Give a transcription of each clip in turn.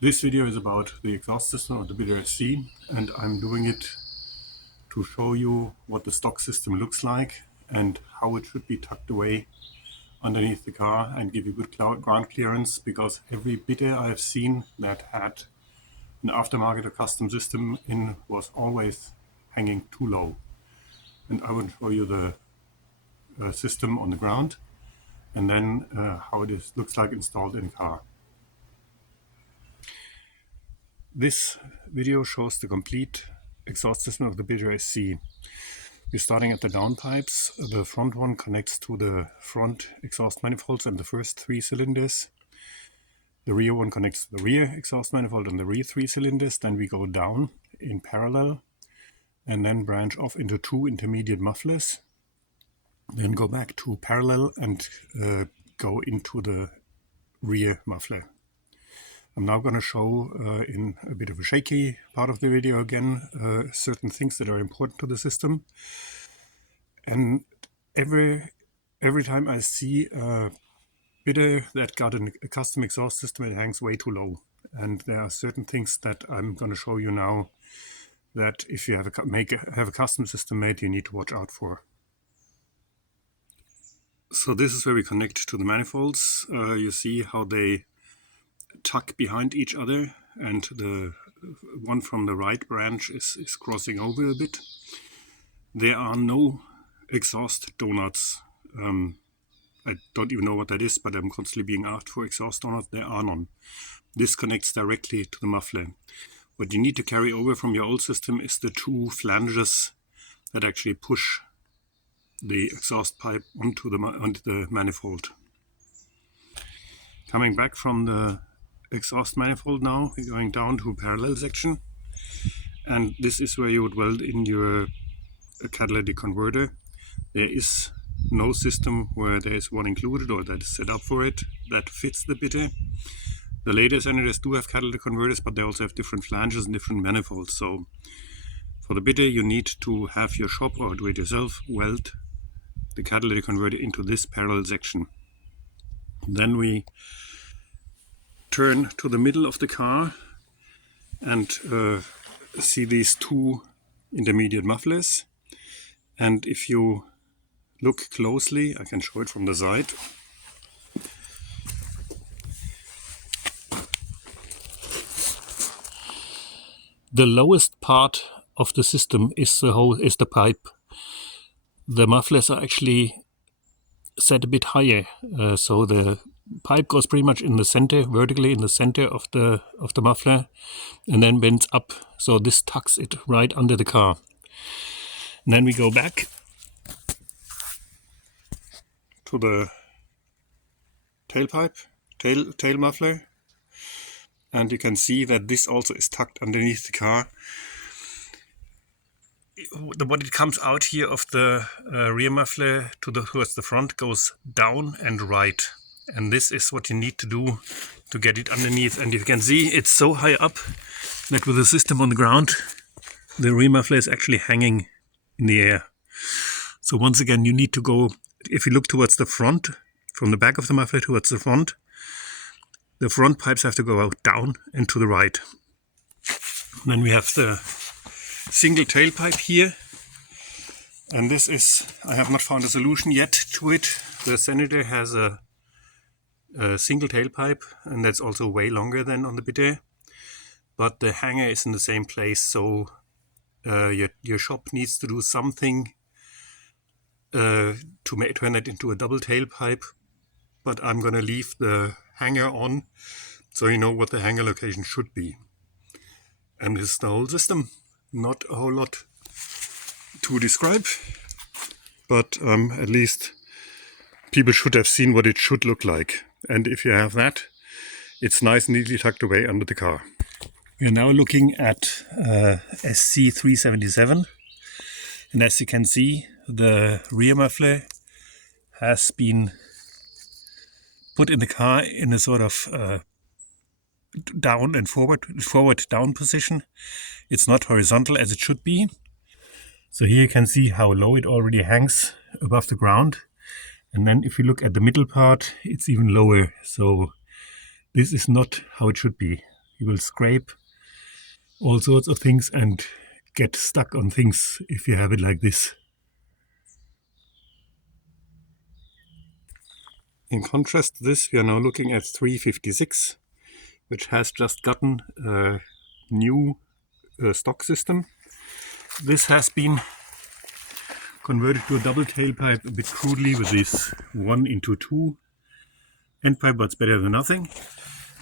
This video is about the exhaust system of the Bidder SC, and I'm doing it to show you what the stock system looks like and how it should be tucked away underneath the car and give you good ground clearance, because every Bidder I've seen that had an aftermarket or custom system in was always hanging too low. And I will show you the system on the ground and then how it looks like installed in car. This video shows the complete exhaust system of the Bidder SC. We're starting at the downpipes. The front one connects to the front exhaust manifolds and the first 3 cylinders. The rear one connects to the rear exhaust manifold and the rear 3 cylinders. Then we go down in parallel and then branch off into 2 intermediate mufflers. Then go back to parallel and go into the rear muffler. I'm now going to show in a bit of a shaky part of the video again certain things that are important to the system. And every time I see a Bidder that got a custom exhaust system, it hangs way too low. And there are certain things that I'm going to show you now that if you have a custom system made, you need to watch out for. So this is where we connect to the manifolds. You see how they tuck behind each other, and the one from the right branch is crossing over a bit. There are no exhaust donuts. I don't even know what that is, but I'm constantly being asked for exhaust donuts. There are none. This connects directly to the muffler. What you need to carry over from your old system is the 2 flanges that actually push the exhaust pipe onto the manifold. Coming back from the exhaust manifold now, we're going down to a parallel section, and this is where you would weld in your catalytic converter. There is no system where there is one included or that is set up for it that fits the Bidder. The later generators do have catalytic converters, but they also have different flanges and different manifolds. So for the Bidder you need to have your shop or do it yourself weld the catalytic converter into this parallel section. Then we turn to the middle of the car and see these 2 intermediate mufflers. And if you look closely, I can show it from the side. The lowest part of the system is the pipe. The mufflers are actually set a bit higher, so the pipe goes pretty much in the center, vertically in the center of the muffler, and then bends up. So this tucks it right under the car. And then we go back to the tailpipe, tail muffler, and you can see that this also is tucked underneath the car. What it comes out here of the rear muffler towards the front goes down and right, and this is what you need to do to get it underneath. And you can see it's so high up that with the system on the ground, the rear muffler is actually hanging in the air. So once again, you need to go, if you look towards the front, from the back of the muffler towards the front pipes have to go out down and to the right. Then we have the single tailpipe here, and this is, I have not found a solution yet to it. The Senator has a single tailpipe, and that's also way longer than on the Bidder, but the hanger is in the same place, so your shop needs to do something to turn it into a double tailpipe. But I'm going to leave the hanger on so you know what the hanger location should be. And this is the whole system. Not a whole lot to describe, but at least people should have seen what it should look like. And if you have that, it's nice and neatly tucked away under the car. We are now looking at SC377, and as you can see, the rear muffler has been put in the car in a sort of down and forward down position. It's not horizontal as it should be. So here you can see how low it already hangs above the ground. And then if you look at the middle part, it's even lower. So this is not how it should be. You will scrape all sorts of things and get stuck on things if you have it like this. In contrast to this, we are now looking at 356, which has just gotten a new stock system. This has been converted to a double tailpipe a bit crudely with this 1:2 end pipe, but it's better than nothing.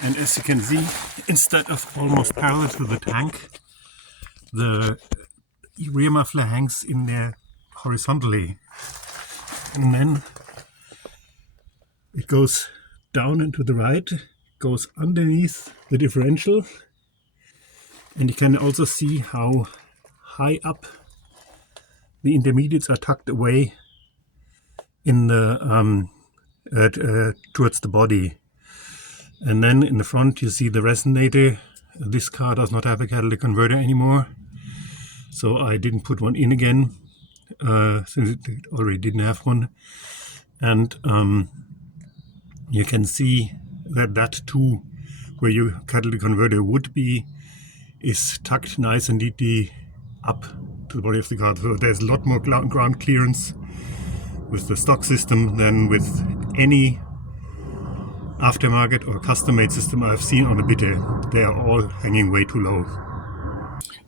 And as you can see, instead of almost parallel to the tank, the rear muffler hangs in there horizontally. And then it goes down and to the right, goes underneath the differential. And you can also see how high up the intermediates are tucked away in the towards the body. And then in the front you see the resonator. This car does not have a catalytic converter anymore, so I didn't put one in again since it already didn't have one. And you can see that too, where your catalytic converter would be, is tucked nice and neatly up to the body of the car. So there's a lot more ground clearance with the stock system than with any aftermarket or custom-made system I've seen on the Bitte. They are all hanging way too low.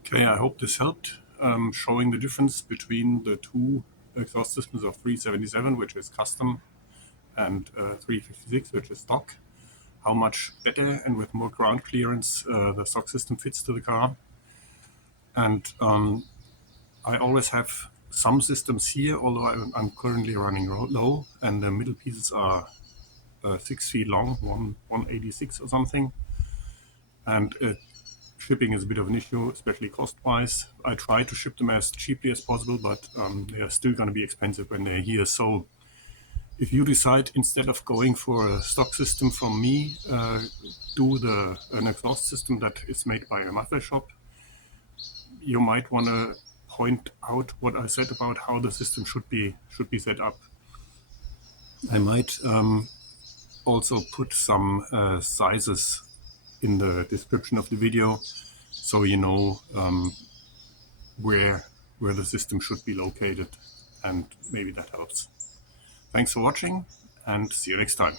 Okay, I hope this helped, showing the difference between the two exhaust systems of 377, which is custom, and 356, which is stock. How much better and with more ground clearance the stock system fits to the car. And I always have some systems here, although I'm currently running low, and the middle pieces are 6 feet long, 186 or something. And shipping is a bit of an issue, especially cost-wise. I try to ship them as cheaply as possible, but they are still going to be expensive when they're here. So if you decide, instead of going for a stock system from me, do an exhaust system that is made by a muffler shop, you might want to point out what I said about how the system should be set up. I might also put some sizes in the description of the video, so you know where the system should be located, and maybe that helps. Thanks for watching, and see you next time.